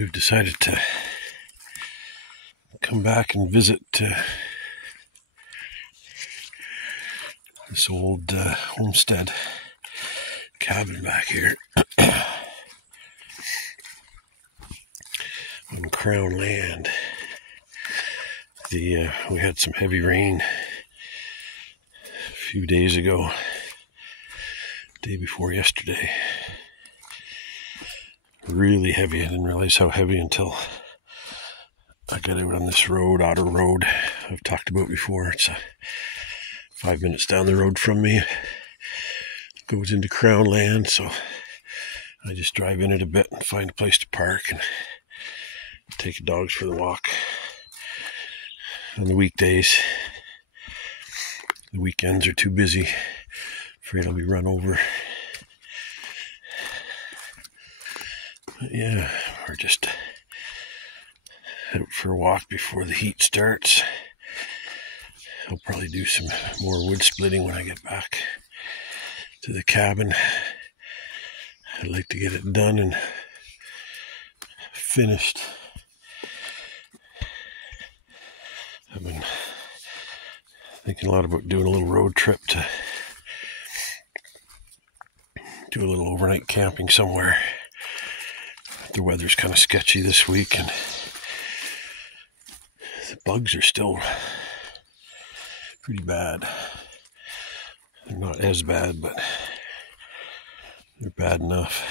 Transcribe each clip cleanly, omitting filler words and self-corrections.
we've decided to come back and visit this old homestead cabin back here on Crown land. We had some heavy rain a few days ago, day before yesterday. Really heavy. I didn't realize how heavy until I got out on this road, Otter Road, I've talked about before. It's 5 minutes down the road from me. It goes into Crown land, so I just drive in it a bit and find a place to park and take the dogs for the walk on the weekdays. The weekends are too busy. Afraid I'll be run over. But yeah, we're just out for a walk before the heat starts. I'll probably do some more wood splitting when I get back to the cabin. I'd like to get it done and finished. I've been thinking a lot about doing a little road trip to do a little overnight camping somewhere. The weather's kind of sketchy this week, and the bugs are still pretty bad. They're not as bad, but they're bad enough.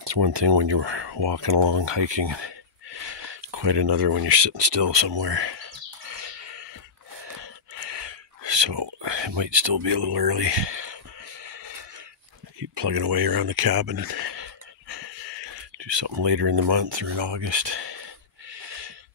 It's one thing when you're walking along, hiking, quite another when you're sitting still somewhere. So it might still be a little early. Keep plugging away around the cabin and do something later in the month or in August.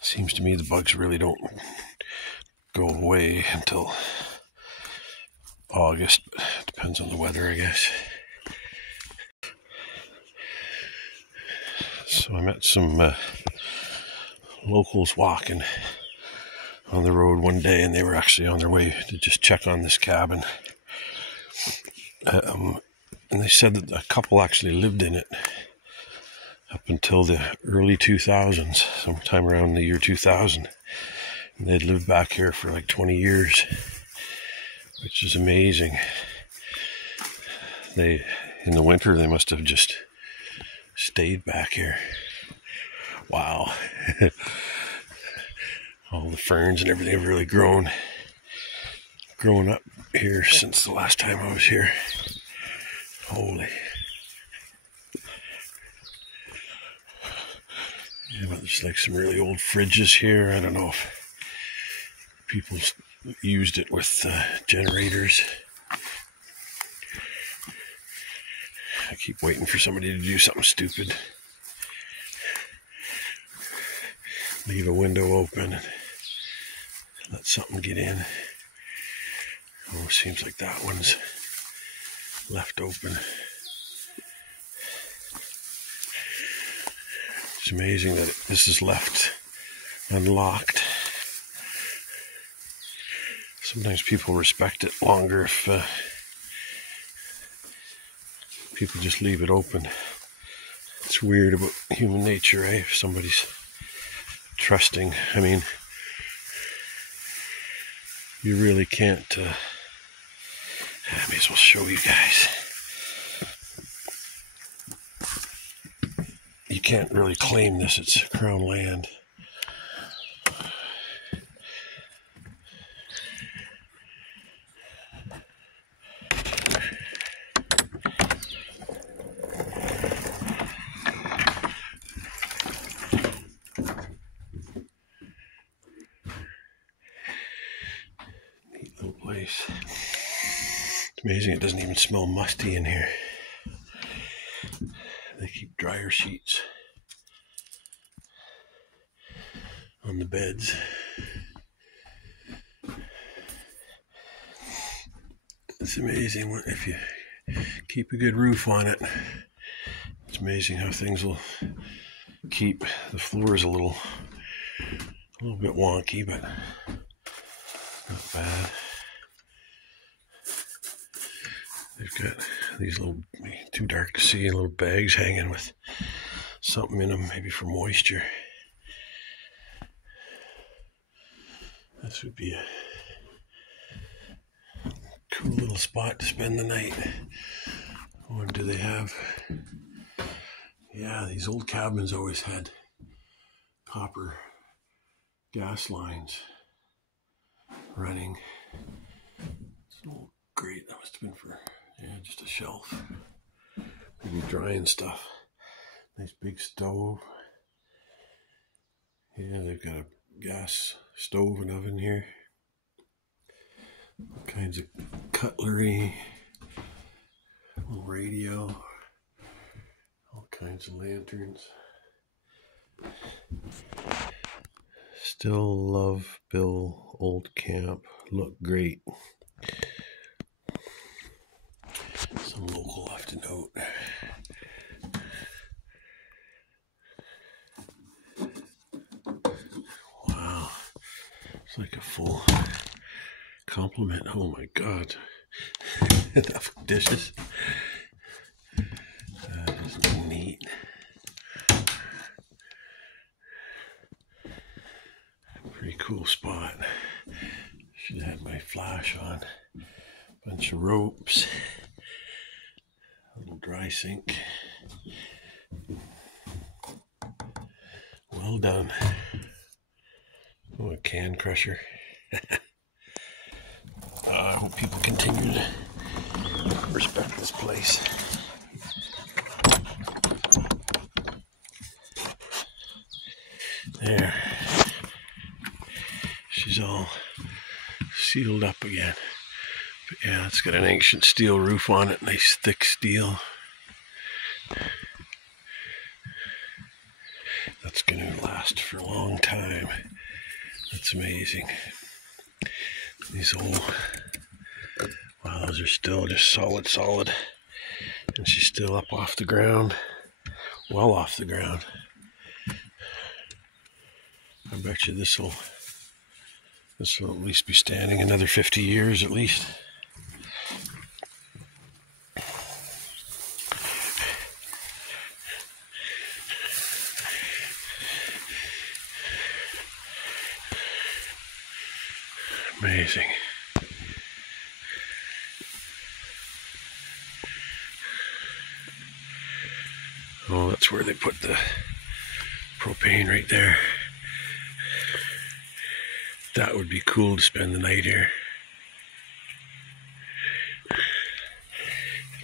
Seems to me the bugs really don't go away until August, but it depends on the weather, I guess. So I met some locals walking on the road one day, and they were actually on their way to just check on this cabin. And they said that a couple actually lived in it up until the early 2000s, sometime around the year 2000. And they'd lived back here for like 20 years, which is amazing. In the winter, they must have just stayed back here. Wow. All the ferns and everything have really grown up here since the last time I was here. Holy. Yeah, but there's like some really old fridges here. I don't know if people used it with generators. I keep waiting for somebody to do something stupid. Leave a window open and let something get in. Oh, seems like that one's left open. It's amazing that this is left unlocked. Sometimes people respect it longer if people just leave it open. It's weird about human nature, eh? If somebody's trusting, I mean, you really can't, I may as well show you guys. You can't really claim this, it's Crown land. Neat little place. It's amazing it doesn't even smell musty in here. They keep dryer sheets on the beds. It's amazing if you keep a good roof on it. It's amazing how things will keep. The floor is a little bit wonky, but not bad. They've got these little, too dark to see, little bags hanging with something in them, maybe for moisture. This would be a cool little spot to spend the night. What do they have? Yeah, these old cabins always had copper gas lines running. It's an old grate. That must have been for, just a shelf. Maybe drying stuff. Nice big stove. Yeah, they've got a gas stove and oven here. All kinds of cutlery. Radio. All kinds of lanterns. Still love Bill Old Camp. Look great. Some local left to note. Wow. It's like a full compliment. Oh my God. Enough dishes. That is neat. Pretty cool spot. Should have had my flash on. Bunch of ropes. A little dry sink. Well done. Oh, a can crusher. I hope people continue to respect this place. There. She's all sealed up again. But yeah, it's got an ancient steel roof on it. Nice thick steel. That's going to last for a long time. That's amazing. These old, wow, those are still just solid. And she's still up off the ground. Well off the ground. I bet you this will at least be standing another 50 years at least. Amazing. Oh, that's where they put the propane right there. That would be cool to spend the night here.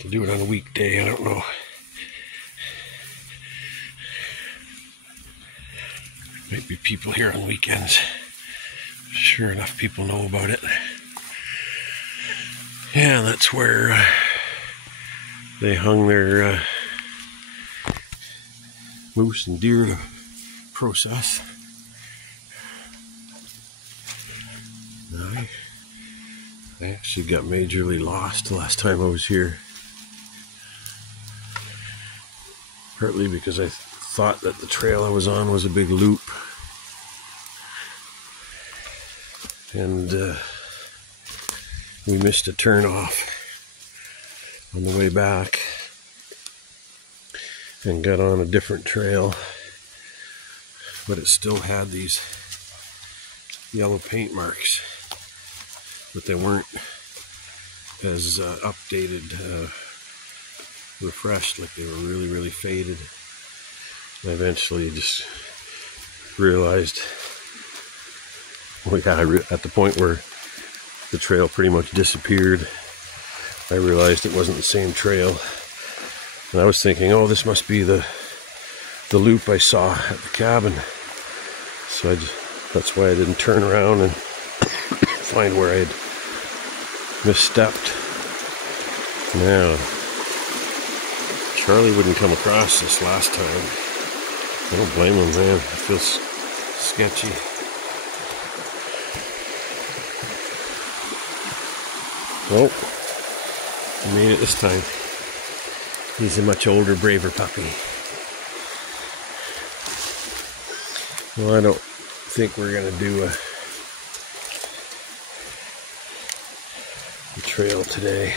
To do it on a weekday, I don't know. Might be people here on weekends. Sure enough, people know about it. Yeah, that's where they hung their moose and deer to process. I actually got majorly lost the last time I was here. Partly because I thought that the trail I was on was a big loop. And we missed a turn off on the way back and got on a different trail. But it still had these yellow paint marks. But they weren't as updated, refreshed, like they were really faded. And I eventually just realized, well, yeah, at the point where the trail pretty much disappeared, I realized it wasn't the same trail. And I was thinking, oh, this must be the loop I saw at the cabin. So that's why I didn't turn around and find where I had misstepped. Now, Charlie wouldn't come across this last time. I don't blame him, man. It feels sketchy. Oh, he made it this time. He's a much older, braver puppy. Well, I don't think we're gonna do a trail today.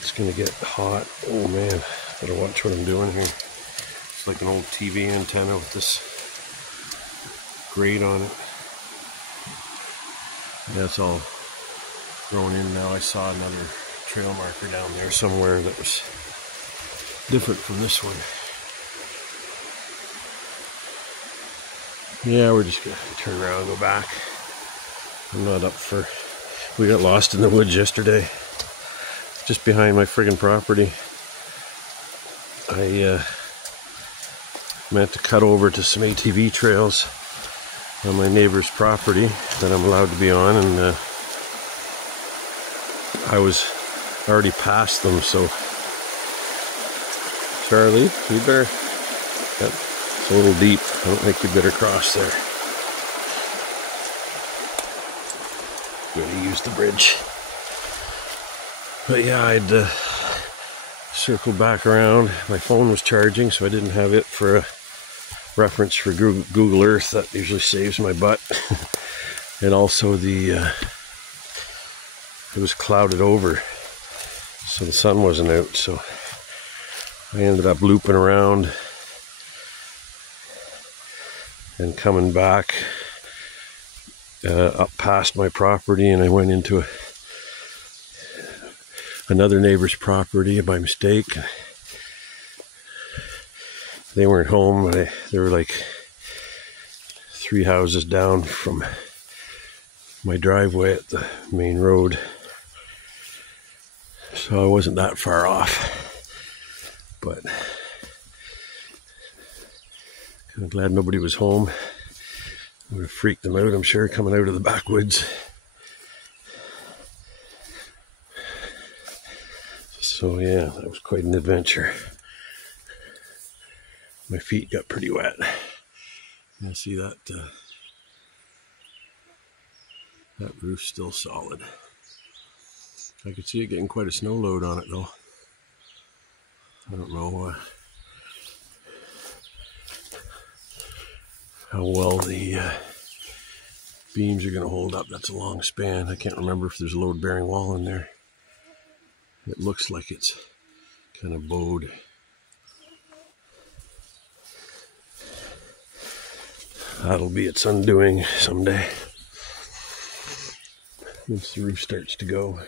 It's gonna get hot. Oh man, better watch what I'm doing here. Looks like an old TV antenna with this grate on it. Yeah, it's all grown in now. I saw another trail marker down there somewhere that was different from this one. Yeah, we're just gonna turn around and go back. I'm not up for... We got lost in the woods yesterday, just behind my friggin' property. I meant to cut over to some ATV trails on my neighbor's property that I'm allowed to be on, and I was already past them, so Charlie, you better... Yep, it's a little deep. I don't think you better cross there. Gonna use the bridge. But yeah, I'd circled back around. My phone was charging, so I didn't have it for a reference for Google Earth. That usually saves my butt. And also it was clouded over, so the sun wasn't out, so I ended up looping around and coming back up past my property, and I went into another neighbor's property by mistake. They weren't home. They were like 3 houses down from my driveway at the main road, so I wasn't that far off, but I'm glad nobody was home. Would have freaked them out, I'm sure, coming out of the backwoods. So yeah, that was quite an adventure. My feet got pretty wet. You see that that roof's still solid. I could see it getting quite a snow load on it though. I don't know how well the beams are going to hold up. That's a long span. I can't remember if there's a load-bearing wall in there. It looks like it's kind of bowed. That'll be its undoing someday, once the roof starts to go.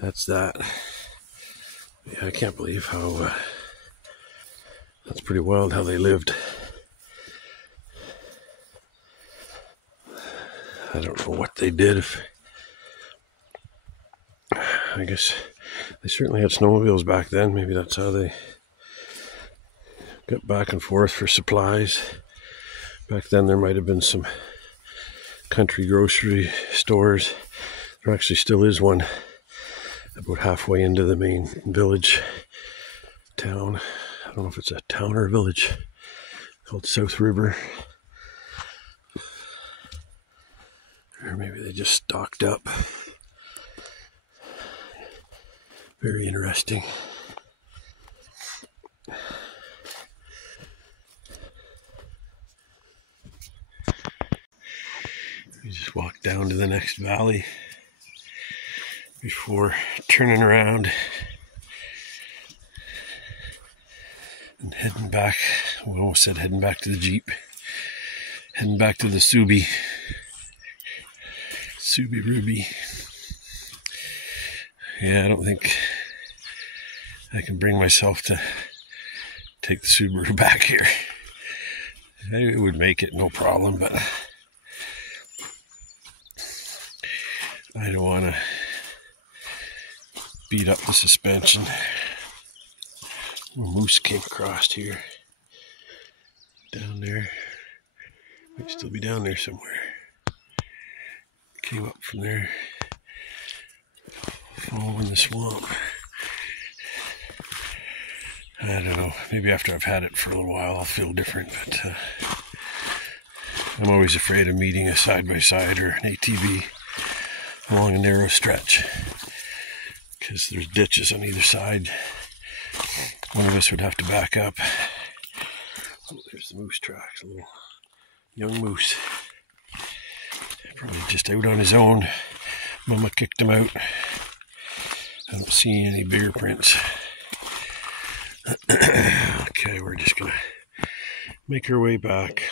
That's that. Yeah, I can't believe how that's pretty wild how they lived. I don't know what they did. I guess they certainly had snowmobiles back then. Maybe that's how they got back and forth for supplies. Back then there might have been some country grocery stores. There actually still is one about halfway into the main village town. I don't know if it's a town or a village, called South River. Or maybe they just stocked up. Very interesting. We just walked down to the next valley before turning around and heading back. We almost said heading back to the Jeep. Heading back to the Subi Ruby. Yeah, I don't think I can bring myself to take the Subaru back here. I would make it no problem, but I don't want to beat up the suspension. A moose came across here. Down there. Might still be down there somewhere. Came up from there. Following the swamp. I don't know. Maybe after I've had it for a little while, I'll feel different. But I'm always afraid of meeting a side-by-side or an ATV along a narrow stretch, because there's ditches on either side. One of us would have to back up. Oh, there's the moose tracks. A little young moose. Probably just out on his own. Mama kicked him out. I don't see any bigger prints. Okay, we're just gonna make our way back.